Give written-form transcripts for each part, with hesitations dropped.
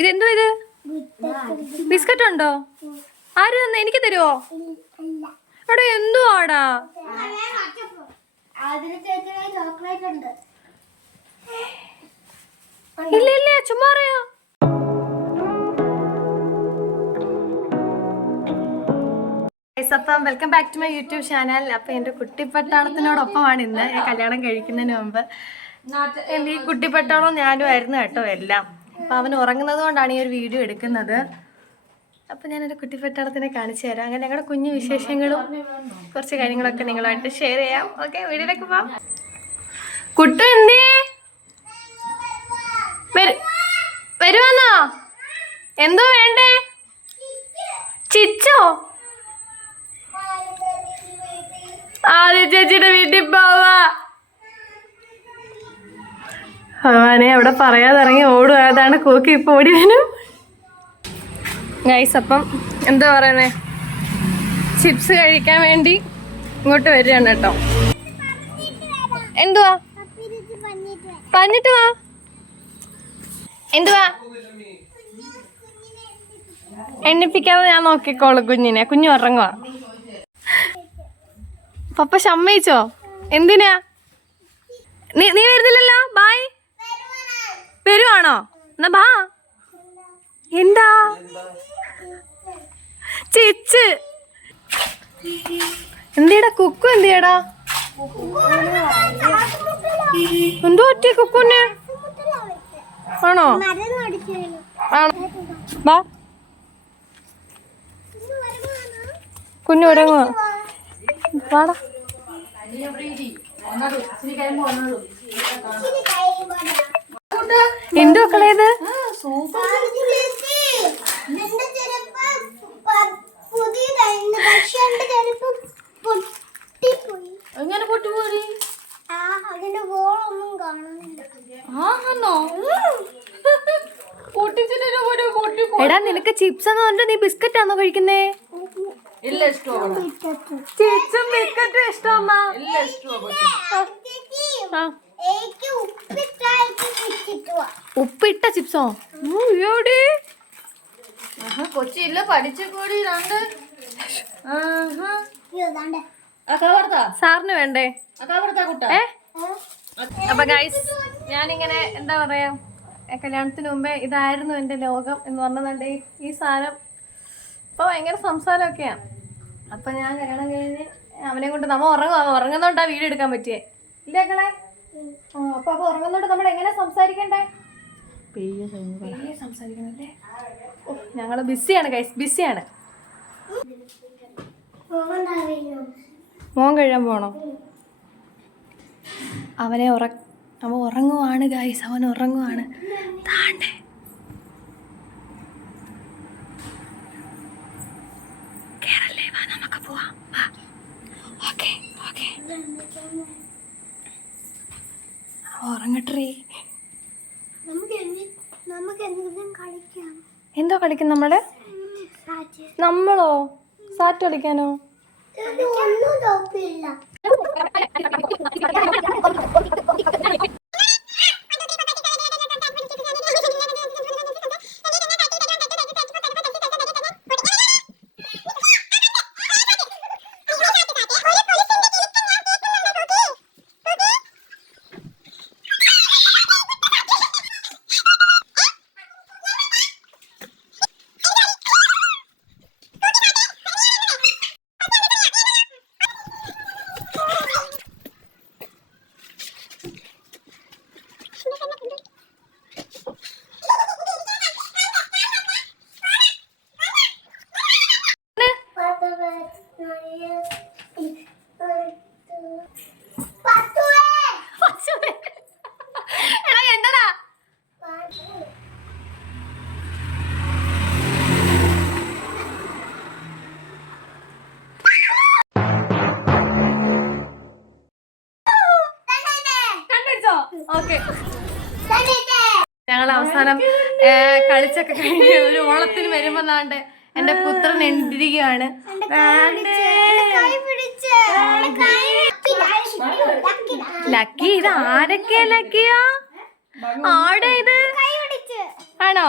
ഇതെന്തോ ഇത്? ബിസ്ക്കറ്റ് ഉണ്ടോ? ആര് തന്നെ? എനിക്ക് തരുവോ? അവിടെ എന്തോ ആടാ? ഇല്ല ഇല്ല, ചുമ്മാ അറിയാ. അപ്പം welcome back to my YouTube channel. അപ്പം എൻ്റെ കുട്ടിപ്പട്ടാളത്തിനോടൊപ്പമാണ് ഇന്ന് ഞാൻ കല്യാണം കഴിക്കുന്നതിന് മുമ്പ്. എൻ്റെ ഈ കുട്ടിപ്പട്ടാളം ഞാനും ആയിരുന്നു കേട്ടോ എല്ലാം. അപ്പം അവൻ ഉറങ്ങുന്നത് കൊണ്ടാണ് ഈ ഒരു വീഡിയോ എടുക്കുന്നത്. അപ്പം ഞാനൊരു കുട്ടിപ്പട്ടാളത്തിനെ കാണിച്ചു തരാം. അങ്ങനെ ഞങ്ങളുടെ കുഞ്ഞു വിശേഷങ്ങളും കുറച്ച് കാര്യങ്ങളൊക്കെ നിങ്ങളുമായിട്ട് ഷെയർ ചെയ്യാം. ഓക്കെ, വീഡിയോയിലേക്ക് പോവാം. കുട്ടു എന്തേ വരുവാന്നോ? എന്തോ വേണ്ടേ? ചിച്ചോ? ആദ്യ ചേച്ചിയുടെ വീട്ടിൽ പോവാ. ഭഗവാനെ, അവിടെ പറയാതെ ഇറങ്ങി ഓടുക. അതാണ് കൂക്കി ഇപ്പൊ ഓടി വരും. ഗൈസ്, അപ്പം എന്താ പറയുന്നേ, ചിപ്സ് കഴിക്കാൻ വേണ്ടി ഇങ്ങോട്ട് വരികയാണ് കേട്ടോ. എന്തുവാ പറഞ്ഞിട്ട് വാ. എന്തുവാ? എണ്ണിപ്പിക്കാതെ ഞാൻ നോക്കിക്കോളൂ കുഞ്ഞിനെ. കുഞ്ഞു ഉറങ്ങുവാ. പപ്പ സമ്മതിച്ചോ? എന്തിനാ? നീ വരുന്നില്ലല്ലോ. ബായ്. വരുവാണോ? എന്നാ ബാ. എന്താ ചേച്ച്? എന്തിയടാ കുക്കു? എന്തിയടാ? എന്തോ പറ്റിയ കുക്കുന്? ആണോ? ബാ, കുഞ്ഞു ഉറങ്ങുവാ. വാടാ. എന്തോ കളയത്? എങ്ങനെ പൊട്ടിപ്പോയി? എടാ, നിനക്ക് ചിപ്സ് എന്ന് പറഞ്ഞിട്ട് നീ ബിസ്ക്കറ്റ് ആണോ കഴിക്കുന്നേ? ചിപ്സും ബിസ്ക്കറ്റും ഇഷ്ടമാ? ഉപ്പിട്ട ചിപ്സോ? എവിടെ? കൊച്ചിയില്ല പഠിച്ചു കൂടി. സാറിന് വേണ്ടേ? അപ്പൊ ഗൈസ്, ഞാനിങ്ങനെ എന്താ പറയാ, കല്യാണത്തിന് മുമ്പേ ഇതായിരുന്നു എൻ്റെ ലോകം എന്ന് പറഞ്ഞതുകൊണ്ട് ഈ സാധനം ഇപ്പൊ ഭയങ്കര സംസാരമൊക്കെയാ. അപ്പൊ ഞാൻ കല്യാണം കഴിഞ്ഞ് അവനെ കൊണ്ട് നമ്മ ഉറങ്ങുന്നോണ്ടാ വീഡിയോ എടുക്കാൻ പറ്റിയേ. ഇല്ലേക്കളെ? അപ്പൊ ഉറങ്ങുന്നോണ്ട് നമ്മൾ എങ്ങനെ സംസാരിക്കണ്ടേ? സംസാരിക്കണല്ലേ? ഞങ്ങള് ബിസിയാണ് ഗൈസ്, ബിസിയാണ്. മോൻ കഴിയാൻ പോണോ? അവൻ ഉറങ്ങുവാണ് ഗൈസ്, അവൻ ഉറങ്ങുവാണ്. താണ്ടേ കേറല്ലേ, വാ നമുക്ക് പോവാം. ഓക്കെ ഓക്കെ, ഉറങ്ങട്ടെ. എന്തോ കളിക്കും നമ്മള്? നമ്മളോ? സാറ്റ് കളിക്കാനോ? ഞങ്ങൾ അവസാനം കളിച്ചൊക്കെ കഴിഞ്ഞ് ഒരു ഓണത്തിന് വരുമ്പോ നാണ്ട് എന്റെ പുത്രൻ എണ്ടിരിക്കുകയാണ്. ലക്കി, ഇത് ആരൊക്കെയാ? ലക്കിയാ? ആടെ ഇത് ആണോ?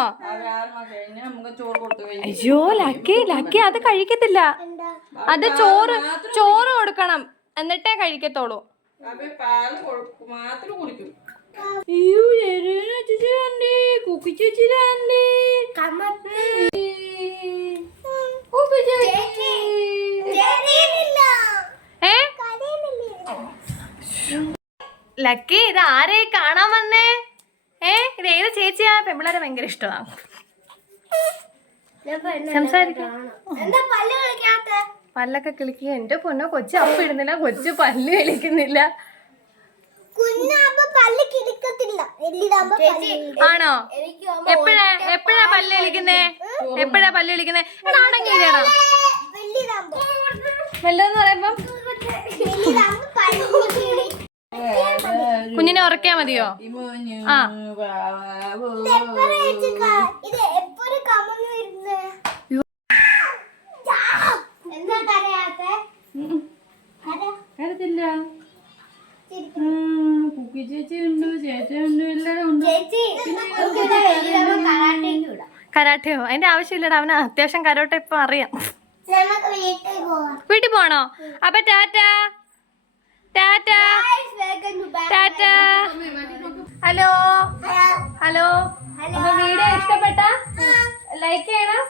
അയ്യോ ലക്കി ലക്കി അത് കഴിക്കത്തില്ല. അത് ചോറ് കൊടുക്കണം എന്നിട്ടേ കഴിക്കത്തോളൂ. ലക്കി ഇത് ആരെ കാണാൻ വന്നേ? ഇത് ഏത് ചേച്ചിയാ? പെമ്പിളാരെ ഭയങ്കര ഇഷ്ടമാണ്. പല്ലൊക്കെ കിളിക്കുക. എന്റെ പൊന്നോ, കൊച്ചു അപ്പ ഇടുന്നില്ല, കൊച്ചു പല്ല് കളിക്കുന്നില്ല. ആണോ? എപ്പോഴാ പല്ല് കളിക്കുന്നേ? ആണെങ്കിലാണോ വല്ലതെന്ന് പറയുമ്പോ കുഞ്ഞിനെ ഉറക്കിയാ മതിയോ? ആ കരാട്ടയോ? അതിന്റെ ആവശ്യമില്ലടാ, അവന് അത്യാവശ്യം കരാട്ടെ ഇപ്പൊ അറിയാം. വീട്ടിൽ പോണോ? അപ്പൊ tata tata tata. Hello hello. അപ്പൊ വീഡിയോ ഇഷ്ടപ്പെട്ട ലൈക്ക് ചെയ്യണം,